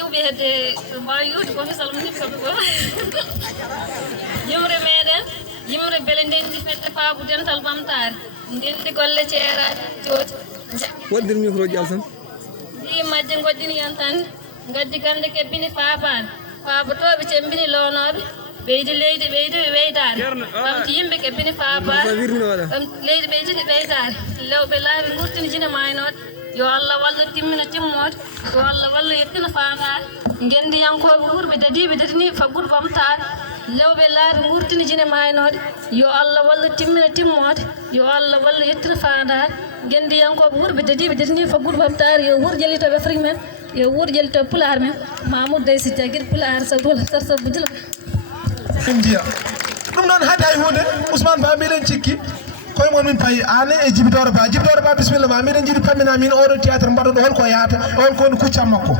iwɓe hedde mbawi yiwde ko mi salmini kamɓe ko yimre meɗen yimre beele ndendi fedde faabu dental ɓamtare ndendi golle ceeraɗe jooɗi wondir micro ji alsan ɗi majje goɗɗini yon tan gaddi gande kebbini faabade faabotoɓe cembini lownoɓe ɓeydi leydi ɓeydi ɓe ɓeydare ɓamti yimɓe kebbini faabade leydi ɓeydini ɓeydare lewɓe laaɓe gurtini jine maynoɗe yo Allah walla timmina timmode yo Allah walla yettina faandare gendiyankoɓe ɓurɓe dadiɓe dadini faggudu ɓamtare lewɓe laaɓe gurtini jine maynoɗe yo Allah walla timmina timmode yo Allah walla yettina faandare gendiyankoɓe ɓurɓe dadiɓe dadini faggudu ɓamtare yo wuur jellitoɓe Afrique men yo wuur jellitoɓe Pulaar men Mamoudou Day Sidia guiɗo Pulaar sabula sarsa bujula indiya ɗum noon haade hay hunde Ousmane Ba miɗen cikki koye moon min payi an e Djibitoro Ba bisimilla ma miɗen jiiɗi pammina min oɗo théâtre mbaɗoɗo holko yahata on koni kuccam makko